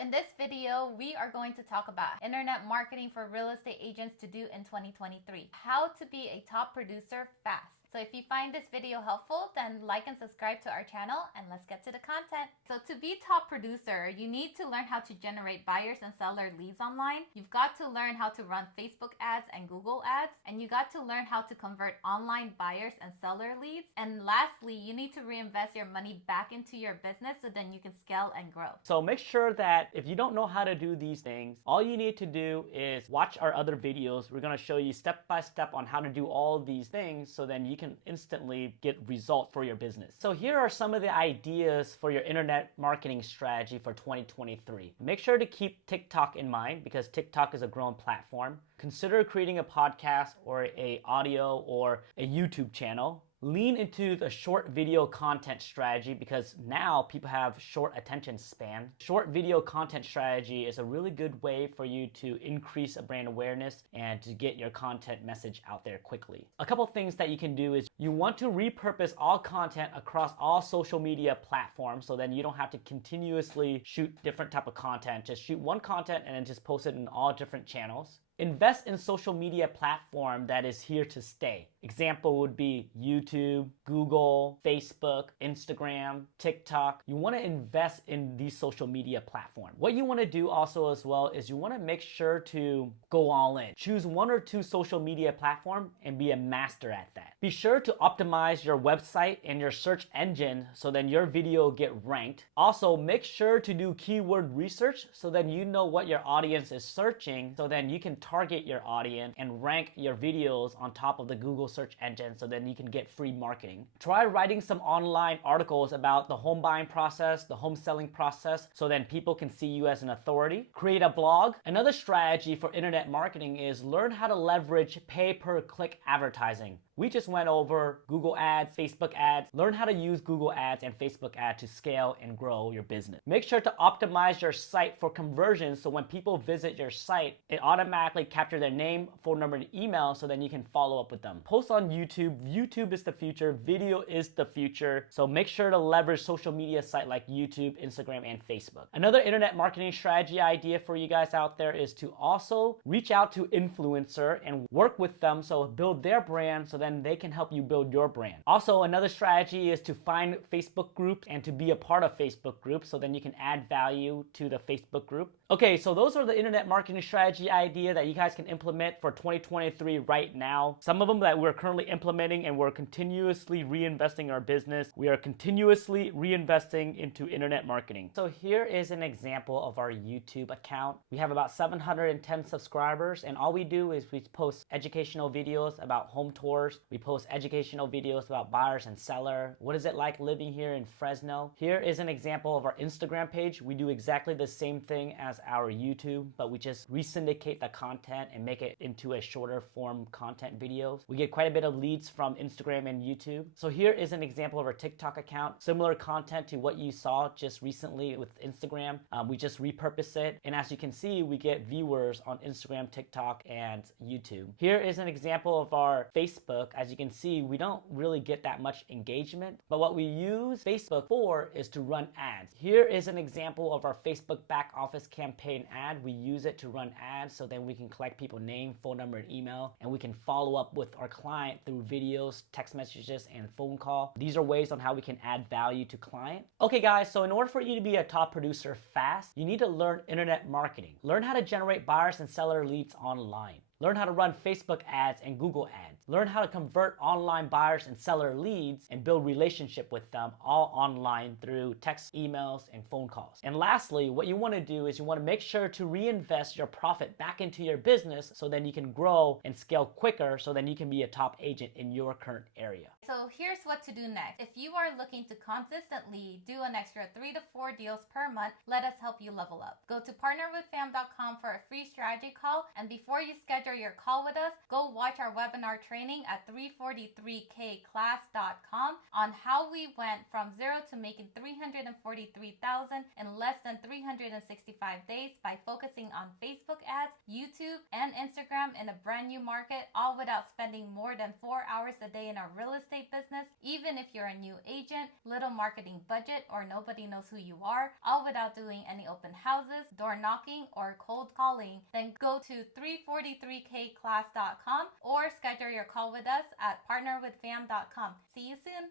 in this video, we are going to talk about internet marketing for real estate agents to do in 2023. How to be a top producer fast. So if you find this video helpful, then like and subscribe to our channel and let's get to the content. So to be top producer, you need to learn how to generate buyers and seller leads online. You've got to learn how to run Facebook ads and Google ads, and you got to learn how to convert online buyers and seller leads. And lastly, you need to reinvest your money back into your business so then you can scale and grow. So make sure that if you don't know how to do these things, all you need to do is watch our other videos. We're going to show you step by step on how to do all these things so then you can instantly get results for your business. So here are some of the ideas for your internet marketing strategy for 2023. Make sure to keep TikTok in mind because TikTok is a growing platform. Consider creating a podcast or a audio or a YouTube channel. Lean into the short video content strategy because now people have short attention span. Short video content strategy is a really good way for you to increase a brand awareness and to get your content message out there quickly. A couple things that you can do is you want to repurpose all content across all social media platforms so then you don't have to continuously shoot different type of content. Just shoot one content and then just post it in all different channels. Invest in social media platform that is here to stay. Example would be YouTube, Google, Facebook, Instagram, TikTok. You want to invest in these social media platforms. What you want to do also as well is you want to make sure to go all in. Choose one or two social media platforms and be a master at that. Be sure to optimize your website and your search engine so then your video get ranked. Also, make sure to do keyword research so then you know what your audience is searching so then you can target your audience and rank your videos on top of the Google search engine so then you can get free marketing. Try writing some online articles about the home buying process, the home selling process, so then people can see you as an authority. Create a blog. Another strategy for internet marketing is learn how to leverage pay-per-click advertising. We just went over Google ads, Facebook ads. Learn how to use Google ads and Facebook ads to scale and grow your business. Make sure to optimize your site for conversions so when people visit your site, it automatically captures their name, phone number, and email so then you can follow up with them. Post on YouTube. YouTube is the future. Video is the future. So make sure to leverage social media sites like YouTube, Instagram, and Facebook. Another internet marketing strategy idea for you guys out there is to also reach out to influencer and work with them so build their brand so then they can help you build your brand. Also, another strategy is to find Facebook groups and to be a part of Facebook groups so then you can add value to the Facebook group. Okay, so those are the internet marketing strategy idea that you guys can implement for 2023 right now. Some of them that we're currently implementing and we're continuously reinvesting in our business. We are continuously reinvesting into internet marketing. So here is an example of our YouTube account. We have about 710 subscribers and all we do is we post educational videos about home tours. We post educational videos about buyers and seller. What is it like living here in Fresno? Here is an example of our Instagram page. We do exactly the same thing as our YouTube, but we just re-syndicate the content and make it into a shorter form content videos. We get quite a bit of leads from Instagram and YouTube. So here is an example of our TikTok account. Similar content to what you saw just recently with Instagram. We just repurpose it. And as you can see, we get viewers on Instagram, TikTok, and YouTube. Here is an example of our Facebook. As you can see, we don't really get that much engagement, but what we use Facebook for is to run ads. Here is an example of our Facebook back office campaign ad. We use it to run ads so then we can collect people's name, phone number, and email, and we can follow up with our client through videos, text messages, and phone call. These are ways on how we can add value to client. Okay guys, so in order for you to be a top producer fast, you need to learn internet marketing. Learn how to generate buyers and seller leads online. Learn how to run Facebook ads and Google ads. Learn how to convert online buyers and seller leads and build relationship with them all online through text, emails, and phone calls. And lastly, what you want to do is you want to make sure to reinvest your profit back into your business so then you can grow and scale quicker so then you can be a top agent in your current area. So here's what to do next. If you are looking to consistently do an extra 3 to 4 deals per month, let us help you level up. Go to partnerwithfam.com for a free strategy call, and before you schedule your call with us, go watch our webinar training at 343kclass.com on how we went from zero to making $343,000 in less than 365 days by focusing on Facebook ads, YouTube, and Instagram in a brand new market, all without spending more than 4 hours a day in our real estate estate business, even if you're a new agent, little marketing budget, or nobody knows who you are, all without doing any open houses, door knocking, or cold calling, then go to 343kclass.com or schedule your call with us at partnerwithfam.com. See you soon.